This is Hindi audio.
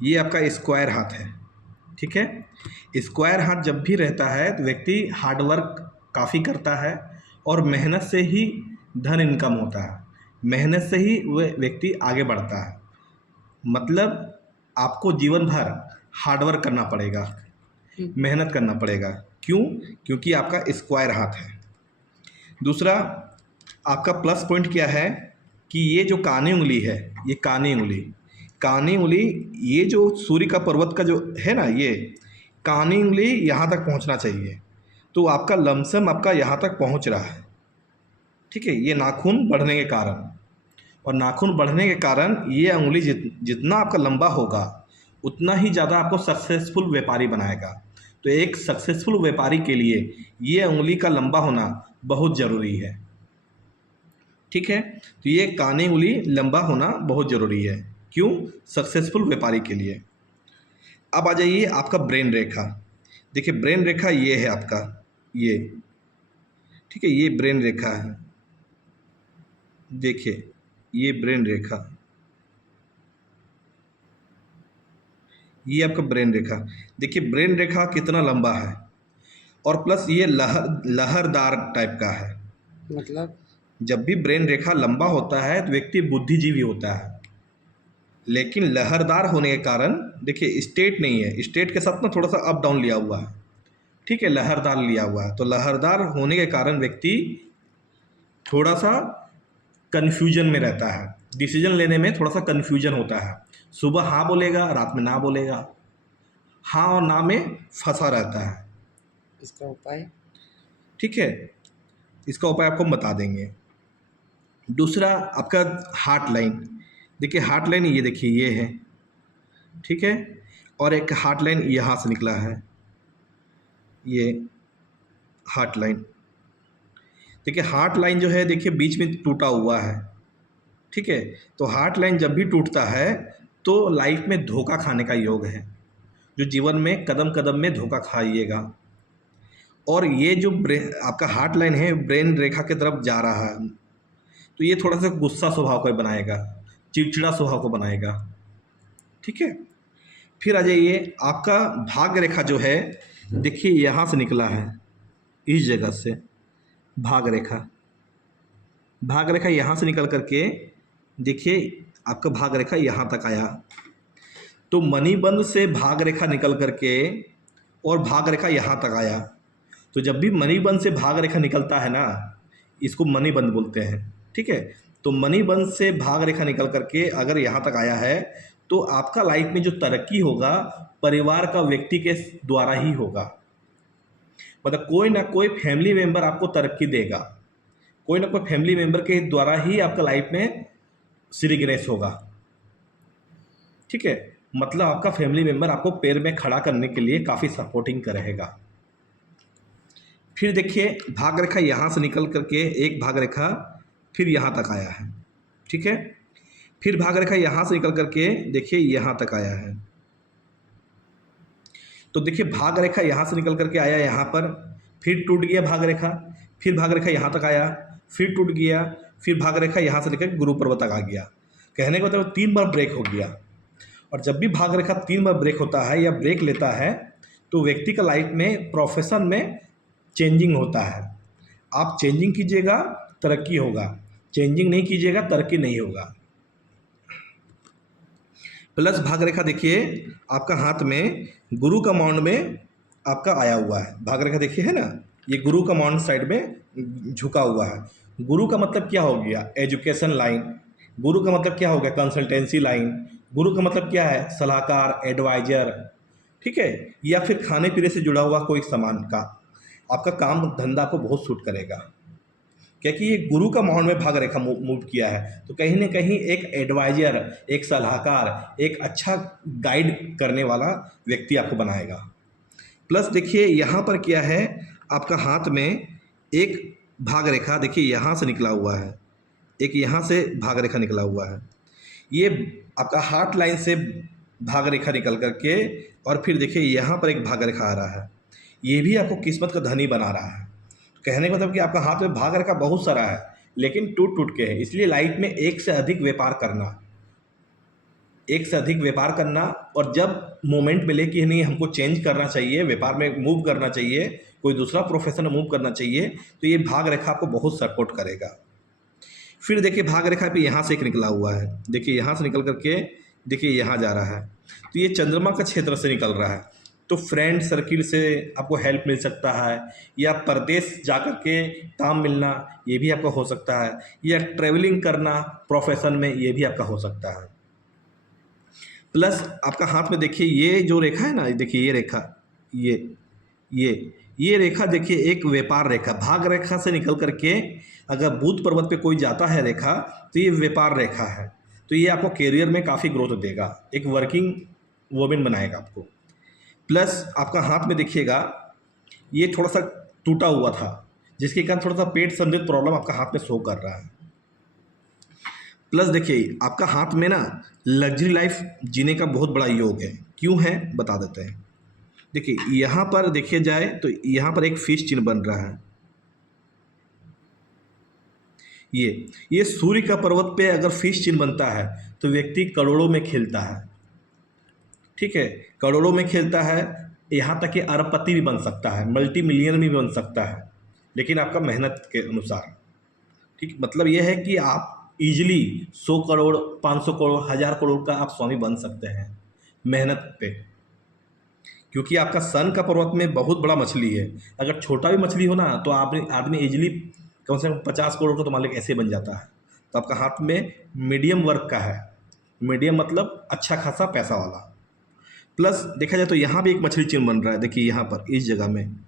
ये आपका स्क्वायर हाथ है। ठीक है, स्क्वायर हाथ जब भी रहता है तो व्यक्ति हार्ड वर्क काफ़ी करता है और मेहनत से ही धन इनकम होता है, मेहनत से ही वह व्यक्ति आगे बढ़ता है। मतलब आपको जीवन भर हार्ड वर्क करना पड़ेगा, मेहनत करना पड़ेगा। क्यों? क्योंकि आपका स्क्वायर हाथ है। दूसरा, आपका प्लस पॉइंट क्या है कि ये जो कानी उंगली है, ये कानी उंगली, कानी उंगली, ये जो सूर्य का पर्वत का जो है ना, ये कानी उंगली यहाँ तक पहुँचना चाहिए, तो आपका लमसम आपका यहाँ तक पहुँच रहा है। ठीक है, ये नाखून बढ़ने के कारण, और नाखून बढ़ने के कारण ये उंगली जितना आपका लंबा होगा उतना ही ज़्यादा आपको सक्सेसफुल व्यापारी बनाएगा। तो एक सक्सेसफुल व्यापारी के लिए ये उंगली का लंबा होना बहुत ज़रूरी है। ठीक है, तो ये कानी उंगली लंबा होना बहुत ज़रूरी है। क्यों? सक्सेसफुल व्यापारी के लिए। अब आ जाइए आपका ब्रेन रेखा। देखिए ब्रेन रेखा ये है आपका, ये, ठीक है, ये ब्रेन रेखा है। देखिए ये ब्रेन रेखा, ये आपका ब्रेन रेखा। देखिए ब्रेन रेखा कितना लंबा है, और प्लस ये लहरदार टाइप का है। मतलब जब भी ब्रेन रेखा लंबा होता है तो व्यक्ति बुद्धिजीवी होता है, लेकिन लहरदार होने के कारण, देखिए स्ट्रेट नहीं है, स्ट्रेट के साथ ना थोड़ा सा अप डाउन लिया हुआ है। ठीक है, लहरदार लिया हुआ है, तो लहरदार होने के कारण व्यक्ति थोड़ा सा कन्फ्यूजन में रहता है, डिसीजन लेने में थोड़ा सा कन्फ्यूजन होता है। सुबह हाँ बोलेगा, रात में ना बोलेगा, हाँ और ना में फंसा रहता है। इसका उपाय? ठीक है, इसका उपाय आपको हम बता देंगे। दूसरा आपका हार्ट लाइन। देखिए हार्ट लाइन, ये देखिए ये है, ठीक है, और एक हार्ट लाइन यहाँ से निकला है, ये हार्ट लाइन। देखिए हार्ट लाइन जो है, देखिए बीच में टूटा हुआ है। ठीक है, तो हार्ट लाइन जब भी टूटता है तो लाइफ में धोखा खाने का योग है, जो जीवन में कदम कदम में धोखा खाइएगा। और ये जो आपका हार्ट लाइन है ब्रेन रेखा की तरफ जा रहा है, तो ये थोड़ा सा गुस्सा स्वभाव को बनाएगा, चिड़चिड़ा स्वभाव को बनाएगा। ठीक है, फिर आ जाइए आपका भाग्य रेखा जो है, देखिए यहाँ से निकला है, इस जगह से भाग रेखा, भाग रेखा यहाँ से निकल करके देखिए आपका भाग रेखा यहाँ तक आया। तो मणिबंध से भाग रेखा निकल करके और भाग रेखा यहाँ तक आया। तो जब भी मणिबंध से भाग रेखा निकलता है ना, इसको मणिबंध बोलते हैं। ठीक है, तो मणिबंध से भाग रेखा निकल करके अगर यहाँ तक आया है तो आपका लाइफ में जो तरक्की होगा परिवार का व्यक्ति के द्वारा ही होगा। मतलब कोई ना कोई फैमिली मेंबर आपको तरक्की देगा, कोई ना कोई फैमिली मेंबर के द्वारा ही आपका लाइफ में श्री गणेश होगा। ठीक है, मतलब आपका फैमिली मेंबर आपको पैर में खड़ा करने के लिए काफ़ी सपोर्टिंग करेगा। फिर देखिए भाग रेखा यहाँ से निकल करके एक भाग रेखा फिर यहाँ तक आया है। ठीक है, फिर भाग रेखा यहाँ से निकल करके देखिए यहाँ तक आया है। तो देखिए भाग रेखा यहाँ से निकल करके आया यहाँ पर, फिर टूट गया भाग रेखा, फिर भाग रेखा यहाँ तक आया, फिर टूट गया, फिर भाग रेखा यहाँ से निकल गुरु पर्वत तक आ गया। कहने का मतलब 3 बार ब्रेक हो गया। और जब भी भाग रेखा 3 बार ब्रेक होता है या ब्रेक लेता है तो व्यक्ति का लाइफ में प्रोफेशन में चेंजिंग होता है। आप चेंजिंग कीजिएगा तरक्की होगा, चेंजिंग नहीं कीजिएगा तरक्की नहीं होगा। प्लस भाग रेखा देखिए आपका हाथ में गुरु का माउंट में आपका आया हुआ है, भाग रेखा देखिए है ना, ये गुरु का माउंट साइड में झुका हुआ है। गुरु का मतलब क्या हो गया? Education line. गुरु का मतलब क्या हो गया? Consultancy line. गुरु का मतलब क्या है? सलाहकार, एडवाइजर। ठीक है, या फिर खाने पीने से जुड़ा हुआ कोई सामान का आपका काम धंधा को बहुत सूट करेगा, क्योंकि ये गुरु का माहौल में भाग रेखा मूव किया है। तो कहीं ना कहीं एक एडवाइजर, एक सलाहकार, एक अच्छा गाइड करने वाला व्यक्ति आपको बनाएगा। प्लस देखिए यहाँ पर क्या है, आपका हाथ में एक भाग रेखा देखिए यहाँ से निकला हुआ है, एक यहाँ से भाग रेखा निकला हुआ है। ये आपका हार्ट लाइन से भाग रेखा निकल करके और फिर देखिए यहाँ पर एक भाग रेखा आ रहा है, ये भी आपको किस्मत का धनी बना रहा है। कहने का मतलब कि आपका हाथ में भाग रेखा बहुत सारा है लेकिन टूट टूट के है, इसलिए लाइफ में एक से अधिक व्यापार करना। एक से अधिक व्यापार करना, और जब मोमेंट मिले कि नहीं हमको चेंज करना चाहिए, व्यापार में मूव करना चाहिए, कोई दूसरा प्रोफेशन में मूव करना चाहिए, तो ये भाग रेखा आपको बहुत सपोर्ट करेगा। फिर देखिए भाग रेखा पे यहाँ से एक निकला हुआ है, देखिए यहाँ से निकल करके देखिए यहाँ जा रहा है, तो ये चंद्रमा का क्षेत्र से निकल रहा है। तो फ्रेंड सर्किल से आपको हेल्प मिल सकता है, या परदेश जा कर के काम मिलना, ये भी आपका हो सकता है, या ट्रैवलिंग करना प्रोफेशन में, ये भी आपका हो सकता है। प्लस आपका हाथ में देखिए ये जो रेखा है ना, देखिए ये रेखा, ये ये रेखा देखिए एक व्यापार रेखा, भाग रेखा से निकल करके अगर बुध पर्वत पे कोई जाता है रेखा, तो ये व्यापार रेखा है। तो ये आपको करियर में काफ़ी ग्रोथ देगा, एक वर्किंग वोमेन बनाएगा आपको। प्लस आपका हाथ में देखिएगा ये थोड़ा सा टूटा हुआ था, जिसके कारण थोड़ा सा पेट संबंधित प्रॉब्लम आपका हाथ में शो कर रहा है। प्लस देखिए आपका हाथ में ना लग्जरी लाइफ जीने का बहुत बड़ा योग है। क्यों है बता देते हैं। देखिए यहाँ पर देखिए जाए तो यहाँ पर एक फिश चिन्ह बन रहा है। ये सूर्य का पर्वत पे अगर फिश चिन्ह बनता है तो व्यक्ति करोड़ों में खेलता है, ठीक है, करोड़ों में खेलता है, यहाँ तक कि अरबपति भी बन सकता है, मल्टी मिलियन भी बन सकता है, लेकिन आपका मेहनत के अनुसार। ठीक, मतलब यह है कि आप इजीली 100 करोड़ 500 करोड़ 1000 करोड़ का आप स्वामी बन सकते हैं मेहनत पे, क्योंकि आपका सन का पर्वत में बहुत बड़ा मछली है। अगर छोटा भी मछली हो ना तो आप आदमी इजीली कम से कम 50 करोड़ का तो मालिक ऐसे बन जाता है। तो आपका हाथ में मीडियम वर्क का है, मीडियम मतलब अच्छा खासा पैसा वाला। प्लस देखा जाए तो यहाँ भी एक मछली चिन्ह बन रहा है, देखिए यहाँ पर इस जगह में